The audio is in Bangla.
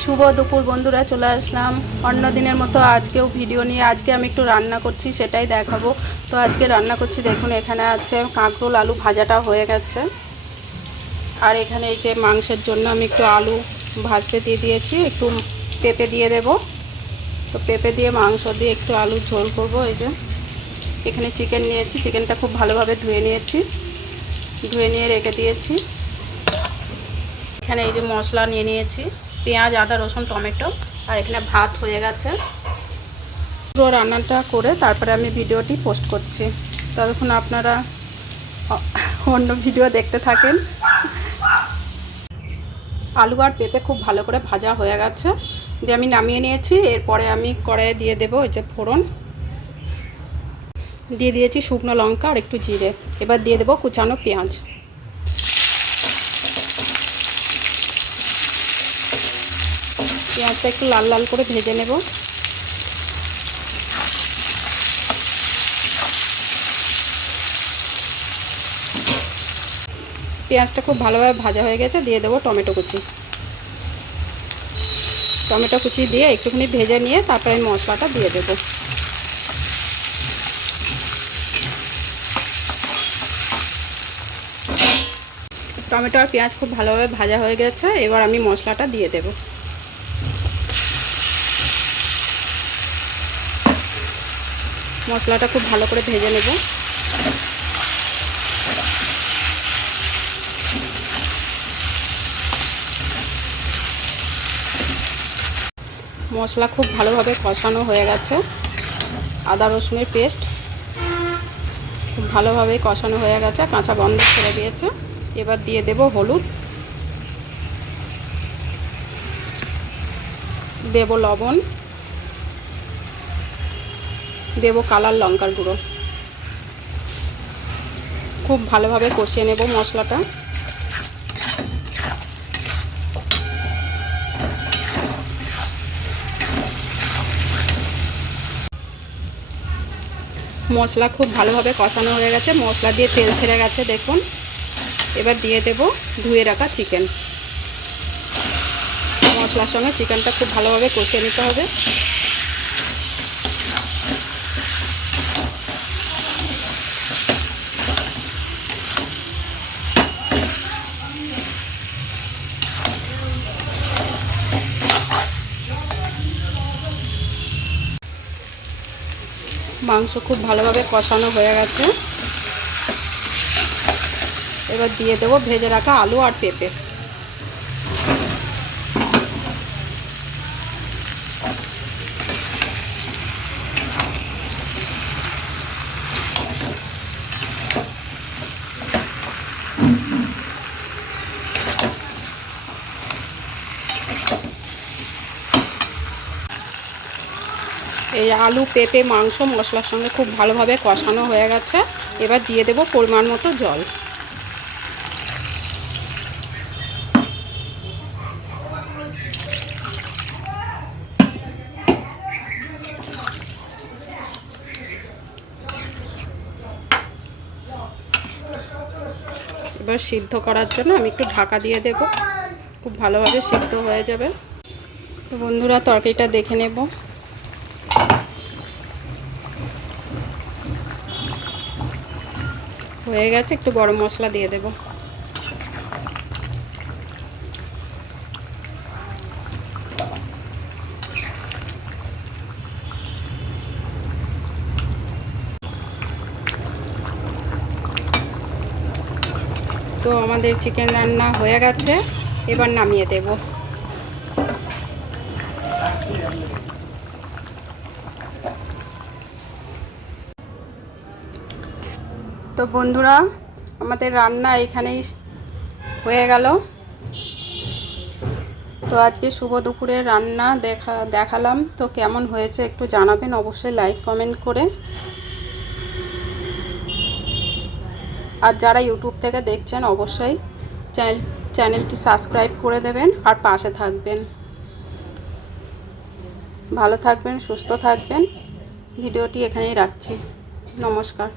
শুভ দুপুর বন্ধুরা, চলে আসলাম অন্য দিনের মতো আজকেও ভিডিও নিয়ে। আজকে আমি একটু রান্না করছি, সেটাই দেখাবো। তো আজকে রান্না করছি, দেখুন এখানে আছে কাঁকরোল আলু ভাজাটা হয়ে গেছে। আর এখানে এই যে মাংসের জন্য আমি একটু আলু ভাজতে দিয়ে দিয়েছি, একটু পেঁপে দিয়ে দেব। তো পেঁপে দিয়ে মাংস দিয়ে একটু আলুর ঝোল করব। এই যে এখানে চিকেন নিয়েছি, চিকেনটা খুব ভালোভাবে ধুয়ে নিয়েছি, ধুয়ে নিয়ে রেখে দিয়েছি। এখানে এই যে মশলা নিয়ে নিয়েছি, পেঁয়াজ, আদা, রসুন, টমেটো। আর এখানে ভাত হয়ে গেছে। পুরো রান্নাটা করে তারপরে আমি ভিডিওটি পোস্ট করছি। ততক্ষণ আপনারা অন্য ভিডিও দেখতে থাকেন। আলু আর পেঁপে খুব ভালো করে ভাজা হয়ে গেছে, দিয়ে আমি নামিয়ে নিয়েছি। এরপরে আমি কড়াইয়ে দিয়ে দেবো এই যে ফোড়ন, দিয়ে দিয়েছি শুকনো লঙ্কা আর একটু জিরে। এবার দিয়ে দেবো কুচানো পেঁয়াজ। পেঁয়াজটা একটু লাল লাল করে ভেজে নেব। পেঁয়াজটা খুব ভালোভাবে ভাজা হয়ে গেছে, দিয়ে দেবো টমেটো কুচি। টমেটো কুচি দিয়ে একটুখানি ভেজে নিয়ে তারপরে মশলাটা দিয়ে দেবো। টমেটো আর পেঁয়াজ খুব ভালোভাবে ভাজা হয়ে গেছে, এবার আমি মশলাটা দিয়ে দেব। মশলাটা খুব ভালো করে ভেজে নেব। মশলা খুব ভালোভাবে কষানো হয়ে গেছে। আদা রসুনের পেস্ট খুব ভালোভাবে কষানো হয়ে গেছে, কাঁচা গন্ধ ছেড়ে দিয়েছে। এবার দিয়ে দেব হলুদ, দেব লবণ, দেব কালার লঙ্কার গুঁড়ো। খুব ভালোভাবে কষিয়ে নেব মশলাটা। মশলা খুব ভালোভাবে কষানো হয়ে গেছে, মশলা দিয়ে তেল ছেড়ে গেছে দেখুন। এবার দিয়ে দেব ধুয়ে রাখা চিকেন। মশলার সঙ্গে চিকেনটা খুব ভালোভাবে কষিয়ে নিতে হবে। মাংস খুব ভালোভাবে কষানো হয়ে গেছে। এবার দিয়ে দেবো ভেজে রাখা আলু আর পেঁপে। এই আলু পেঁপে মাংস মশলার সঙ্গে খুব ভালোভাবে কষানো হয়ে গেছে। এবার দিয়ে দেব পরিমাণ মতো জল। এবার সিদ্ধ করার জন্য আমি একটু ঢাকা দিয়ে দেব, খুব ভালোভাবে সিদ্ধ হয়ে যাবে। তো বন্ধুরা, তরকারিটা দেখে নেব। হয়ে গেছে, একটু গরম মশলা দিয়ে দেব। তো আমাদের চিকেন রান্না হয়ে গেছে, এবার নামিয়ে দেব। তো বন্ধুরা, আমাদের রান্না এখানেই হয়ে গেল। তো আজকে শুভ দুপুরের রান্না দেখালাম। তো কেমন হয়েছে একটু জানাবেন অবশ্যই লাইক কমেন্ট করে। আর যারা ইউটিউব থেকে দেখছেন অবশ্যই চ্যানেলটি সাবস্ক্রাইব করে দেবেন আর পাশে থাকবেন। ভালো থাকবেন, সুস্থ থাকবেন। ভিডিওটি এখানেই রাখছি। নমস্কার।